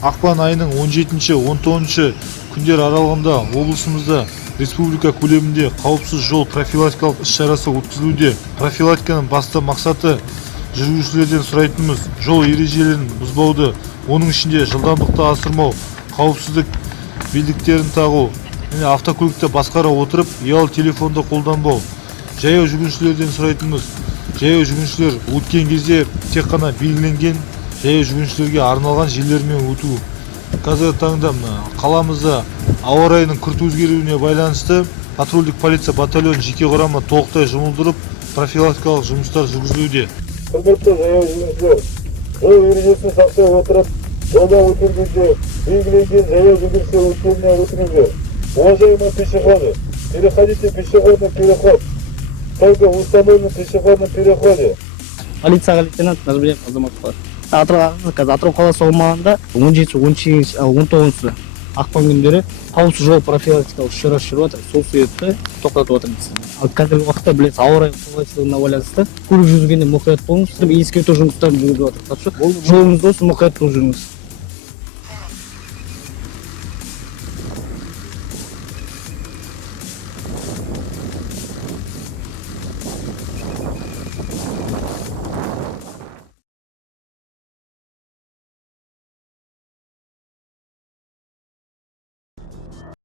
Ақпан айының 17-19 күндер аралығында облысымызда республика көлемінде қауіпсіз жол профилактикалық іс-шарасы өткізілуде. Профилактиканың басты мақсаты жүргізушілерден сұрайтынымыз жол ережелерін бұзбауды, оның ішінде жылдамдықты асырмау, қауіпсіздік белдіктерін тағу, автокөлікті басқара отырып ұялы телефонды қолданбау. Жаяу жүргіншілерден сұрайтынымыз, жаяу жүргіншілер өткен кезде тек қана белгіленген жаяу жүргіншілерге арналған жерлермен өту. Қазіргі таңда қаламызда ауа райының күрт өзгеруіне байланысты патрульдік полиция батальон жеке құрамы толықтай жұмылдырып, профилактикалық жұмыстар жүргізілуде. Құрметті жаяу жүргіншілер, жол ережесін сақтай отырып, жолда өткен кезде белгіленген жаяу жүргінші өткеліне өтіңіздер. Уважаемые пешеходы, переходите пешеходный переход. Только в установленном пешеходном переходе. Полицияға лейтенант Нажбиев Азамат бар. Атырау қаласы аумағында 17-19 ақпан күндері қауіпсіз жол профилактикалық іс-шара жүріп жатыр. Сол себепті тоқтатып отырмыз. Ал қазіргі уақытта білесіз, ауа райы қолайсыздығына байланысты көлік жүргенде мұқият болыңыз, ескерту жұмыстарын жүргізіп жатырмыз. Жолыңызда болсын, мұқият болып жүріңіз.